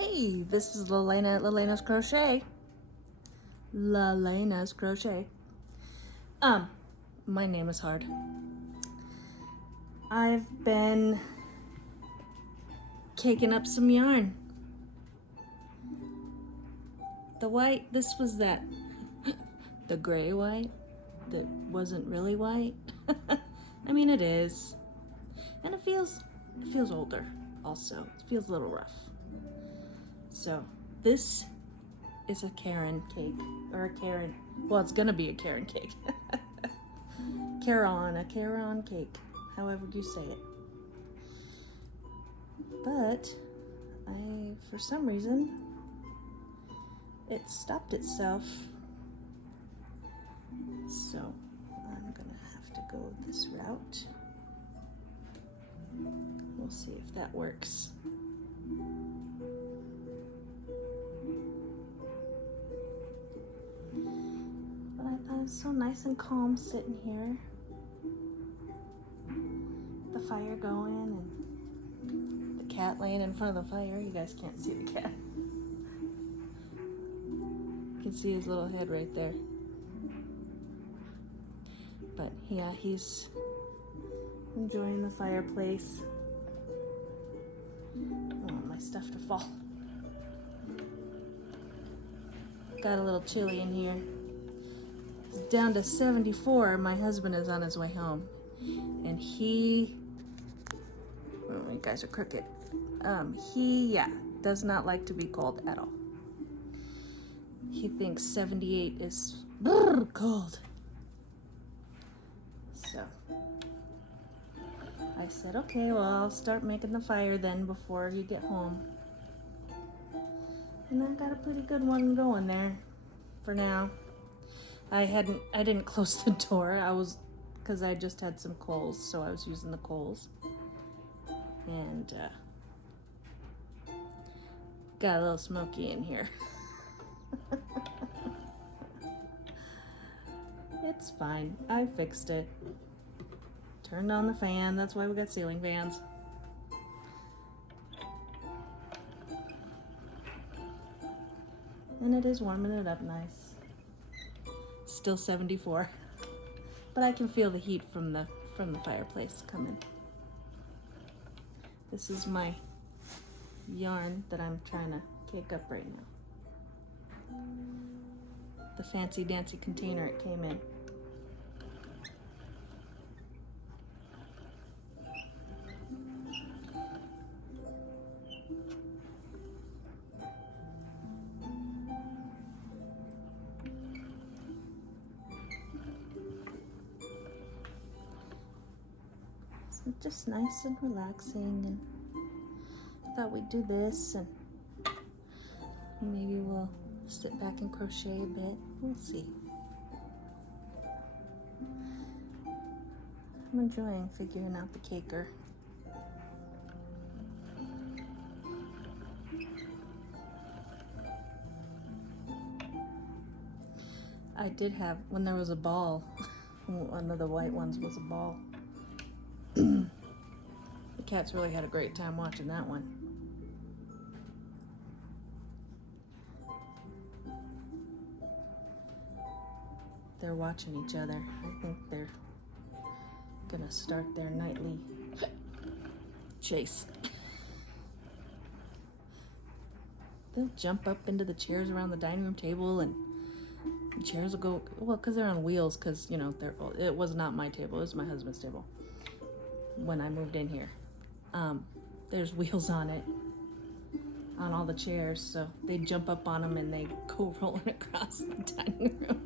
Hey, this is Lelena at Lelena's Crochet. Lelena's Crochet. My name is hard. I've been caking up some yarn. The white, this was that, the gray white that wasn't really white. I mean, it is. And it feels older also. It feels a little rough. So this is a Karen cake, or a Karen, well, it's gonna be a Karen cake. A Karen cake, however you say it. But for some reason, it stopped itself. So I'm gonna have to go this route. We'll see if that works. But I thought it was so nice and calm sitting here. The fire going and the cat laying in front of the fire. You guys can't see the cat. You can see his little head right there. But yeah, he's enjoying the fireplace. I don't want my stuff to fall. Got a little chilly in here. It's down to 74. My husband is on his way home. And he, oh, you guys are crooked. He does not like to be cold at all. He thinks 78 is cold. So I said, okay, well, I'll start making the fire then before you get home. And I got a pretty good one going there for now. I didn't close the door. Because I just had some coals, so I was using the coals. And got a little smoky in here. It's fine. I fixed it. Turned on the fan. That's why we got ceiling fans. And it is warming it up nice. Still 74. But I can feel the heat from the fireplace coming. This is my yarn that I'm trying to cake up right now. The fancy dancy container it came in. So just nice and relaxing, and I thought we'd do this and maybe we'll sit back and crochet a bit. We'll see. I'm enjoying figuring out the caker. I did have, when there was a ball, one of the white ones was a ball. The cats really had a great time watching that one. They're watching each other. I think they're gonna start their nightly chase. They'll jump up into the chairs around the dining room table, and the chairs will go, well, because they're on wheels, because, you know, it was not my table, it was my husband's table when I moved in here. There's wheels on it, on all the chairs, so they jump up on them and they go rolling across the dining room.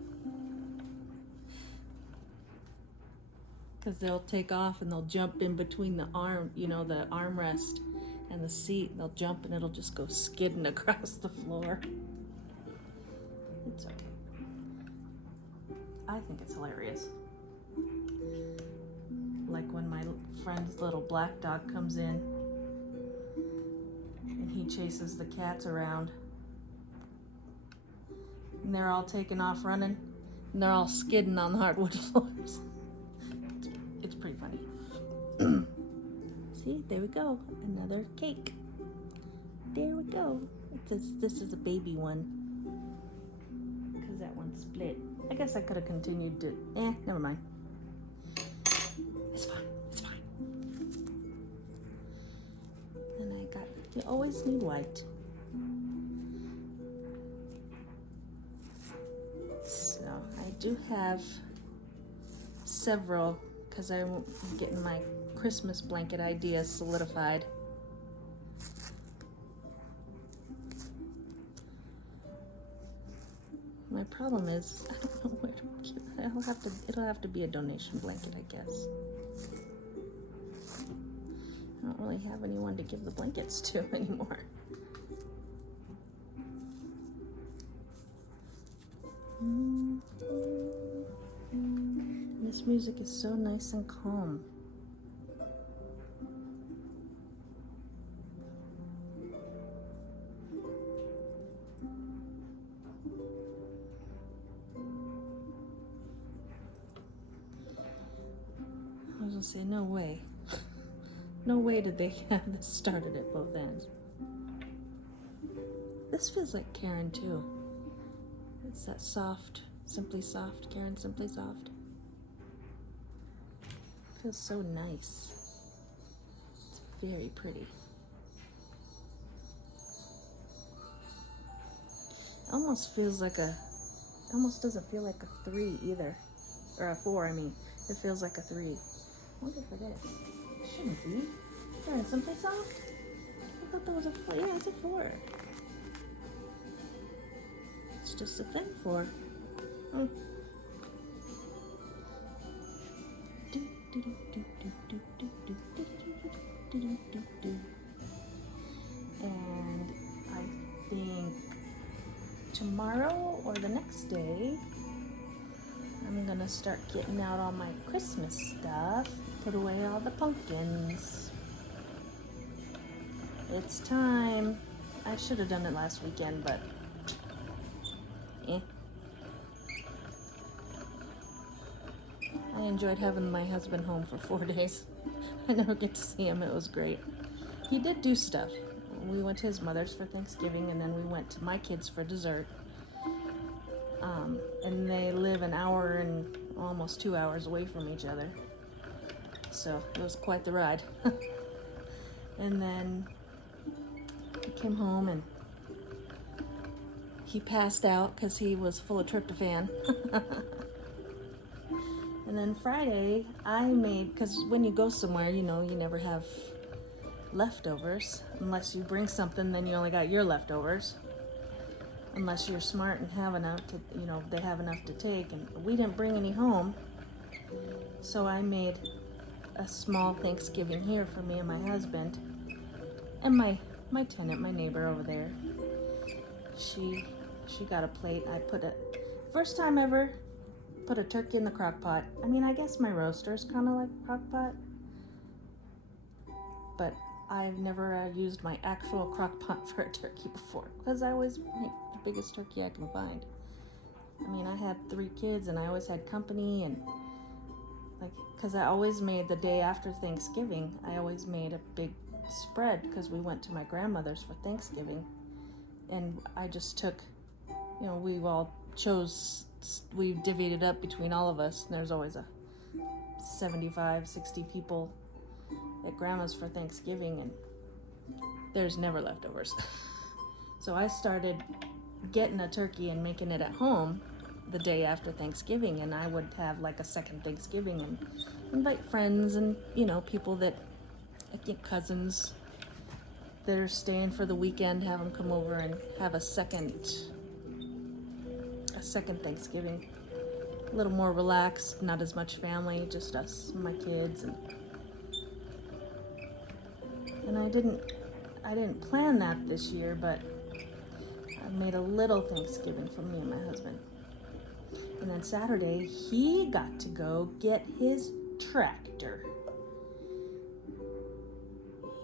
Because they'll take off and they'll jump in between the arm, you know, the armrest and the seat. They'll jump and it'll just go skidding across the floor. It's okay. I think it's hilarious. Like when my friend's little black dog comes in and he chases the cats around. And they're all taking off running and they're all skidding on the hardwood floors. It's pretty funny. See, there we go. Another cake. There we go. This is a baby one. Because that one split. I guess I could have continued to... never mind. It's fine. It's fine. And I got... You always need white. So I do have several, because I'm getting my Christmas blanket ideas solidified. My problem is I don't know where to give it. It'll have to be a donation blanket, I guess. I don't really have anyone to give the blankets to anymore. This music is so nice and calm. I was gonna say, no way. No way did they have this started at both ends. This feels like Karen too. It's that soft, Simply Soft, Karen Simply Soft. Feels so nice. It's very pretty. Almost feels like almost doesn't feel like a 3 either. Or a 4, I mean. It feels like a 3. I wonder if it is. It shouldn't be. Karen Simply Soft? I thought that was a 4. Yeah, it's a 4. It's just a thin 4. Oh. And I think tomorrow or the next day, I'm gonna start getting out all my Christmas stuff, put away all the pumpkins. It's time. I should have done it last weekend, but I enjoyed having my husband home for 4 days. I never get to see him. It was great. He did do stuff. We went to his mother's for Thanksgiving, and then we went to my kids for dessert. And they live an hour and almost 2 hours away from each other. So it was quite the ride. And then he came home and he passed out because he was full of tryptophan. And then Friday, I made, because when you go somewhere, you know, you never have leftovers. Unless you bring something, then you only got your leftovers. Unless you're smart and have enough to, you know, they have enough to take. And we didn't bring any home. So I made a small Thanksgiving here for me and my husband. And my tenant, my neighbor over there. She got a plate. I put first time ever, put a turkey in the crock pot. I mean, I guess my roaster's kind of like a crock pot. But I've never used my actual crock pot for a turkey before. Because I always make the biggest turkey I can find. I mean, I had 3 kids and I always had company. And like, because I always made the day after Thanksgiving, I always made a big spread because we went to my grandmother's for Thanksgiving. And I just took, you know, we all chose, we divvied it up between all of us, and there's always a 75, 60 people at grandma's for Thanksgiving, and there's never leftovers. So I started getting a turkey and making it at home the day after Thanksgiving, and I would have like a second Thanksgiving and invite friends and, you know, people that, like cousins that are staying for the weekend, have them come over and have a second Thanksgiving. A little more relaxed, not as much family, just us and my kids. And I didn't plan that this year, but I made a little Thanksgiving for me and my husband. And then Saturday, he got to go get his tractor.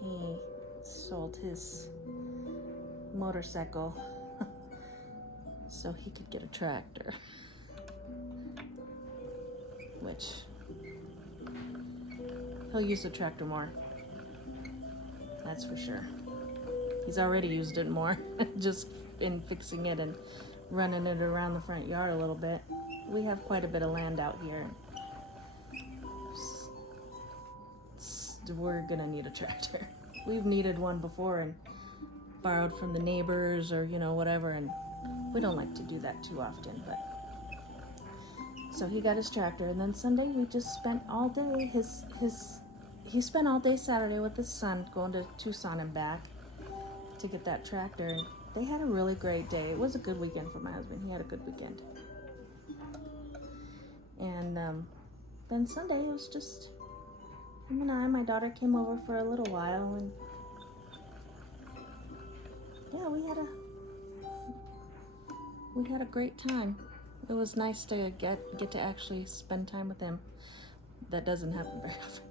He sold his motorcycle so he could get a tractor, which he'll use the tractor more, that's for sure. He's already used it more, just in fixing it and running it around the front yard a little bit. We have quite a bit of land out here. We're gonna need a tractor. We've needed one before and borrowed from the neighbors or, whatever, and we don't like to do that too often, but so he got his tractor, and then Sunday we just spent all day. He spent all day Saturday with his son going to Tucson and back to get that tractor, and they had a really great day. It was a good weekend for my husband. He had a good weekend. And then Sunday it was just him and I. My daughter came over for a little while, and yeah, we had a great time. It was nice to get to actually spend time with him. That doesn't happen very often.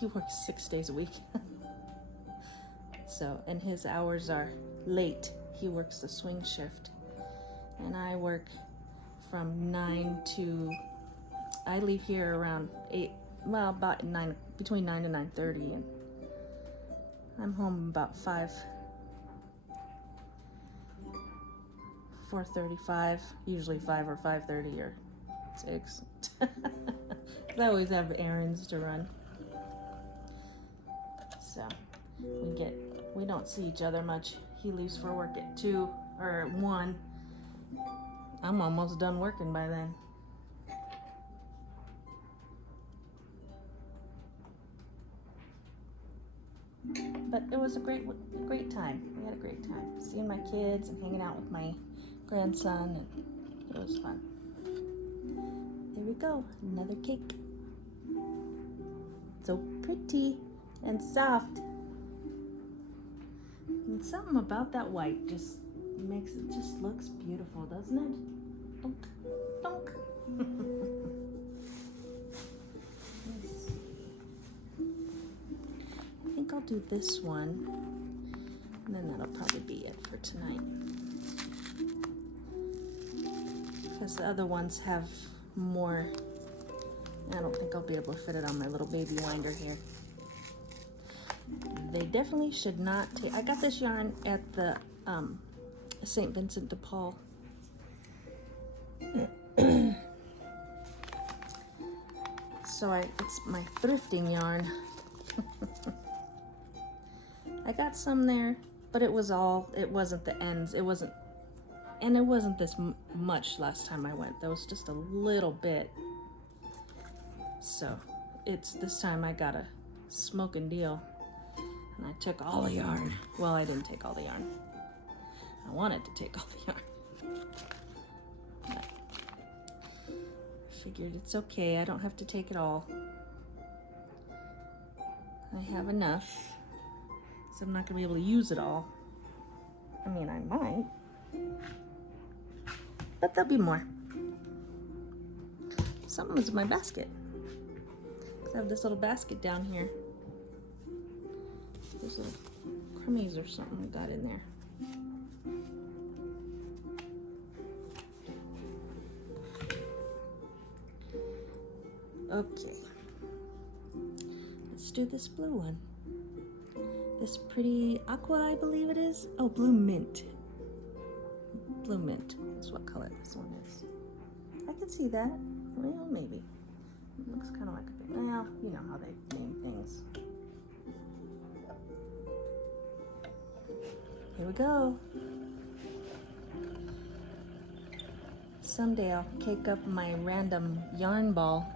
He works 6 days a week. So, and his hours are late. He works the swing shift. And I work from 9 to, I leave here around 8, well, about 9, between 9 and 9:30, and I'm home about 4:35, usually 5 or 5:30 or 6. I always have errands to run. So we don't see each other much. He leaves for work at 2 or 1. I'm almost done working by then. But it was a great time. We had a great time seeing my kids and hanging out with my grandson, and it was fun. There we go, another cake. So pretty and soft. And something about that white just makes it just looks beautiful, doesn't it? Donk, donk. Yes. I think I'll do this one, and then that'll probably be it for tonight. Because the other ones have more. I don't think I'll be able to fit it on my little baby winder here. They definitely should not take. I got this yarn at the St. Vincent de Paul. So it's my thrifting yarn. I got some there, but it wasn't the ends. It wasn't this much last time I went. There was just a little bit. So this time I got a smoking deal. And I took all the yarn. Well, I didn't take all the yarn. I wanted to take all the yarn. But I figured it's okay. I don't have to take it all. I have enough. So I'm not going to be able to use it all. I mean, I might. But there'll be more. Something was in my basket. I have this little basket down here. There's little crummies or something I got in there. Okay. Let's do this blue one. This pretty aqua, I believe it is. Oh, blue mint. Blue mint is what color this one is. I can see that. Well, maybe. It looks kind of like a big, well, you know how they name things. Here we go. Someday I'll cake up my random yarn ball.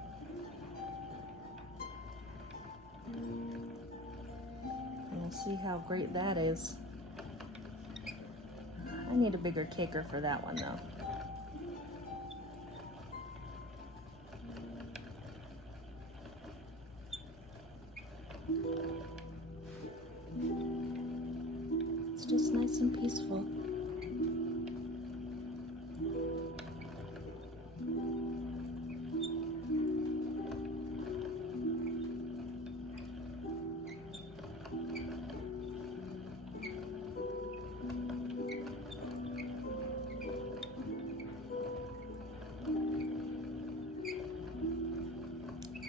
And you'll see how great that is. I need a bigger caker for that one though. It's just nice and peaceful.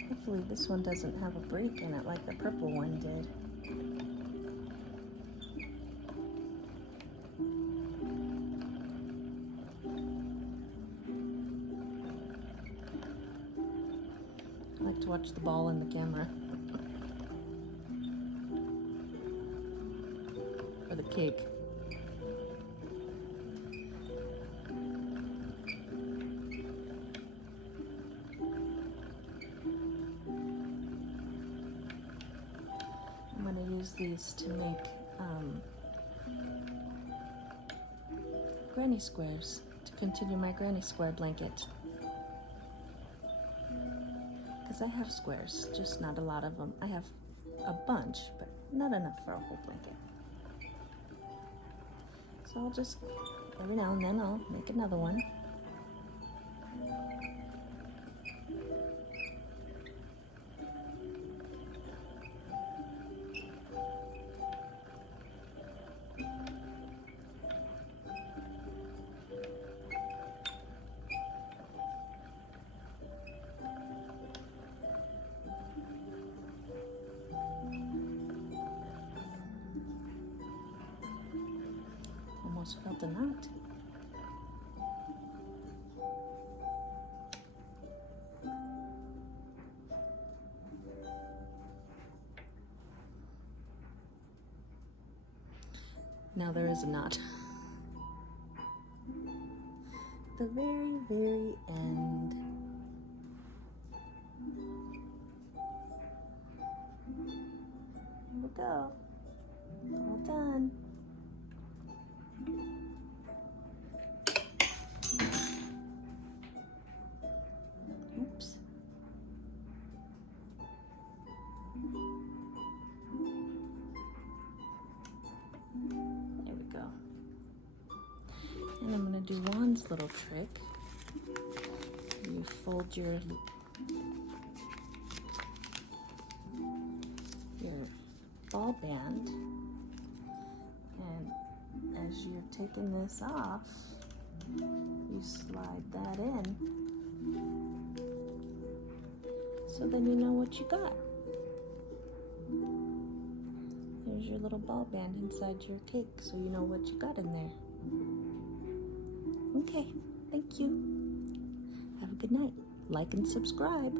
Hopefully this one doesn't have a break in it like the purple one did. like to watch the ball in the camera. Or the cake. I'm going to use these to make granny squares, to continue my granny square blanket. Because I have squares, just not a lot of them. I have a bunch, but not enough for a whole blanket. So I'll just, every now and then I'll make another one. Almost felt a knot. Now there is a knot. The very, very end. Here we go. All done. Oops. There we go. And I'm going to do Juan's little trick. You fold your ball band, and as you're taking this off, you slide that in, so then you know what you got. There's your little ball band inside your cake, so you know what you got in there. Okay, thank you. Have a good night. Like and subscribe.